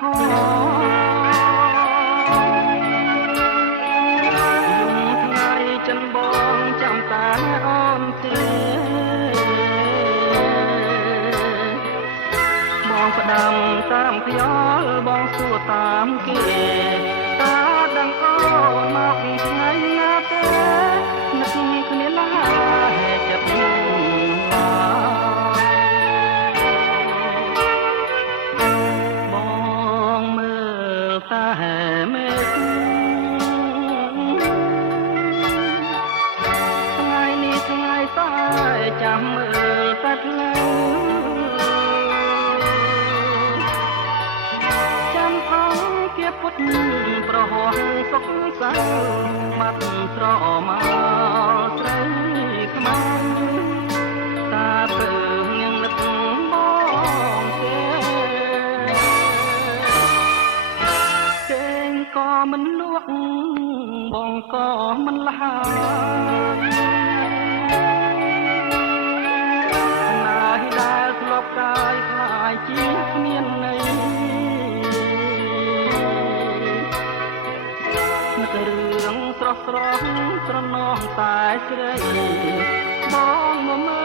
ថ្ងៃចិនបងចាំតាអូនទេបងផ្ដាំតាមខ្យល់បងសួរតាមគេតាដឹងអូនមកថ្ងៃណាទេនឹកគ្នាណាហេតុចិត្តបងមើលតាហេមេឃថ្ងៃនេះថ្ងៃតែចាំមើលតែផ្លូវពុតប្រហោះសុខសៅបាត់ស្រមកស្រីខ្មៅតាពើញឹងនឹកបងគេងក៏មិនលក់បងក៏មិនលហើយណាយដែលធ្លាប់កាយខ្លាយជាគ្មានន័យរឿងស្រស់ស្រស់ត្រណោះតែស្រីបងមក